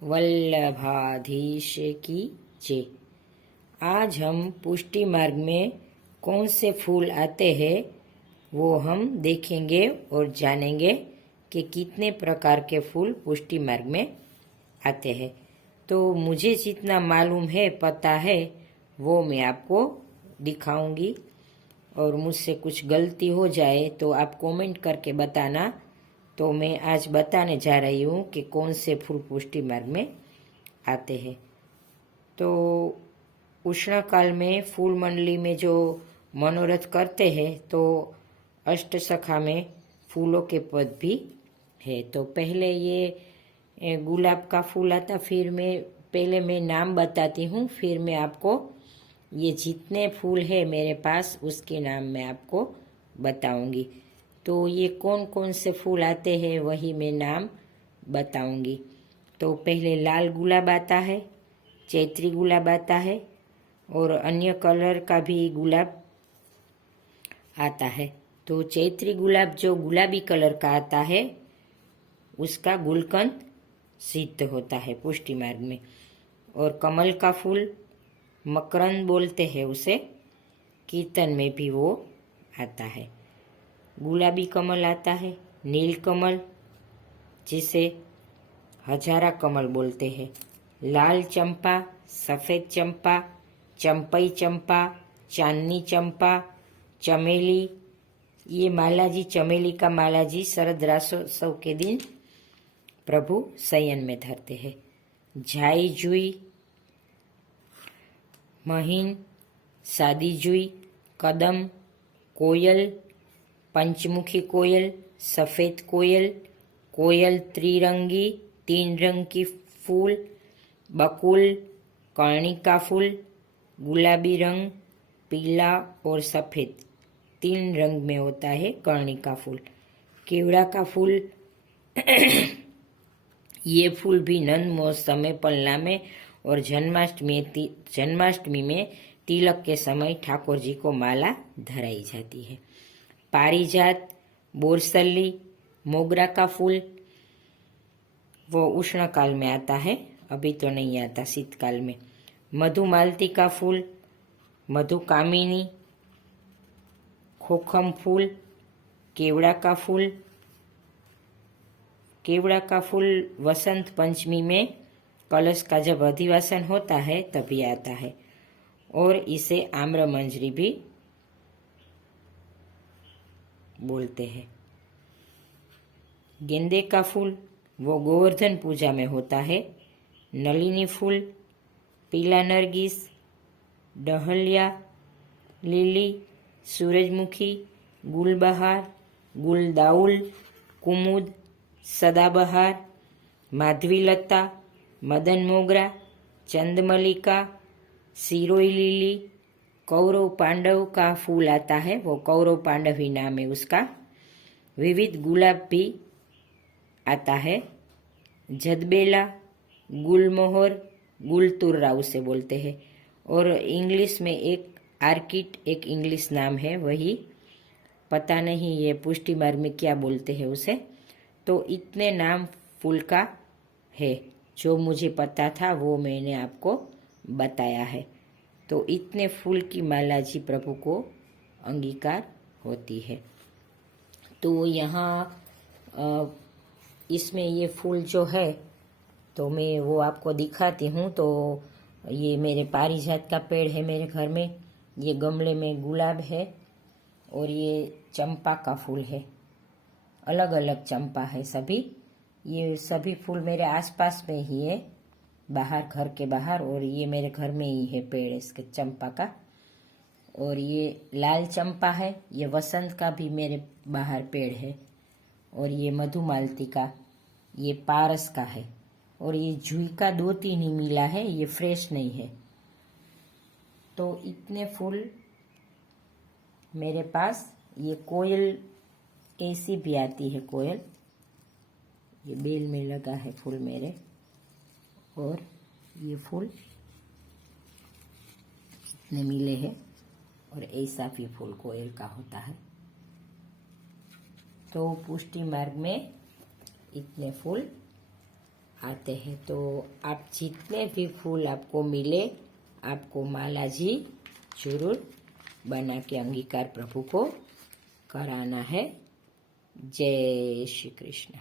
वल्लभाधीश की जय। आज हम पुष्टि मार्ग में कौन से फूल आते हैं वो हम देखेंगे और जानेंगे कि कितने प्रकार के फूल पुष्टि मार्ग में आते हैं। तो मुझे जितना मालूम है, पता है, वो मैं आपको दिखाऊंगी और मुझसे कुछ गलती हो जाए तो आप कमेंट करके बताना। तो मैं आज बताने जा रही हूँ कि कौन से फूल पुष्टि मार्ग में आते हैं। तो उष्णकाल में फूल मंडली में जो मनोरथ करते हैं तो अष्टसखा में फूलों के पद भी है। तो पहले ये गुलाब का फूल आता, फिर पहले मैं नाम बताती हूँ, फिर मैं आपको ये जितने फूल है मेरे पास उसके नाम मैं आपको बताऊंगी। तो ये कौन कौन से फूल आते हैं वही मैं नाम बताऊंगी। तो पहले लाल गुलाब आता है, चैत्री गुलाब आता है और अन्य कलर का भी गुलाब आता है। तो चैत्री गुलाब जो गुलाबी कलर का आता है उसका गुलकंद सिद्ध होता है पुष्टि मार्ग में। और कमल का फूल मकरंद बोलते हैं उसे, कीर्तन में भी वो आता है। गुलाबी कमल आता है, नील कमल जिसे हजारा कमल बोलते हैं, लाल चंपा, सफ़ेद चंपा, चंपई चंपा, चांदनी चंपा, चमेली। ये मालाजी, चमेली का मालाजी शरद रासोत्सव के दिन प्रभु शयन में धरते हैं। झाई जुई, महीन, सादी जुई, कदम, कोयल, पंचमुखी कोयल, सफ़ेद कोयल, कोयल त्रिरंगी, 3 रंग की फूल, बकुल, कर्णिका फूल, गुलाबी रंग, पीला और सफ़ेद 3 रंग में होता है कर्णिका फूल। केवड़ा का फूल ये फूल भी नंद महोत्सव में, पलना में और जन्माष्टमी में तिलक के समय ठाकुर जी को माला धराई जाती है। पारिजात, बोरसली, मोगरा का फूल वो उष्ण काल में आता है, अभी तो नहीं आता, शीतकाल में। मधुमालती का फूल, मधुकामिनी, खोखम फूल, केवड़ा का फूल। केवड़ा का फूल वसंत पंचमी में कलश का जब अधिवासन होता है तभी आता है और इसे आम्र मंजरी भी बोलते हैं। गेंदे का फूल वो गोवर्धन पूजा में होता है। नलिनी फूल, पीला नरगिस, डहलिया, लिली, सूरजमुखी, गुलबहार, गुलदाउल, कुमुद, सदाबहार, माधवीलता, मदन मोगरा, चंदमल्लिका, सिरोई लिली। कौरव पांडव का फूल आता है, वो कौरव पांडव ही नाम है उसका। विविध गुलाब भी आता है। जदबेला, गुलमोहर, गुलतुर्रा उसे बोलते हैं। और इंग्लिश में एक आर्किड एक इंग्लिश नाम है, वही पता नहीं ये पुष्टि मार्ग में क्या बोलते हैं उसे। तो इतने नाम फूल का है, जो मुझे पता था वो मैंने आपको बताया है। तो इतने फूल की माला जी प्रभु को अंगीकार होती है। तो यहाँ इसमें ये फूल जो है तो मैं वो आपको दिखाती हूँ। तो ये मेरे पारिजात का पेड़ है मेरे घर में, ये गमले में गुलाब है और ये चंपा का फूल है। अलग अलग चंपा है सभी। ये सभी फूल मेरे आसपास में ही है, बाहर, घर के बाहर, और ये मेरे घर में ही है पेड़ इसके चंपा का। और ये लाल चंपा है, ये वसंत का भी मेरे बाहर पेड़ है। और ये मधुमालती का, ये पारस का है। और ये जूई का 2-3 ही मिला है, ये फ्रेश नहीं है। तो इतने फूल मेरे पास। ये कोयल ऐसी भी आती है कोयल, ये बेल में लगा है फूल मेरे। और ये फूल इतने मिले हैं और ऐसा भी फूल कोयल का होता है। तो पुष्टि मार्ग में इतने फूल आते हैं। तो आप जितने भी फूल आपको मिले, आपको माला जी जरूर बना के अंगीकार प्रभु को कराना है। जय श्री कृष्ण।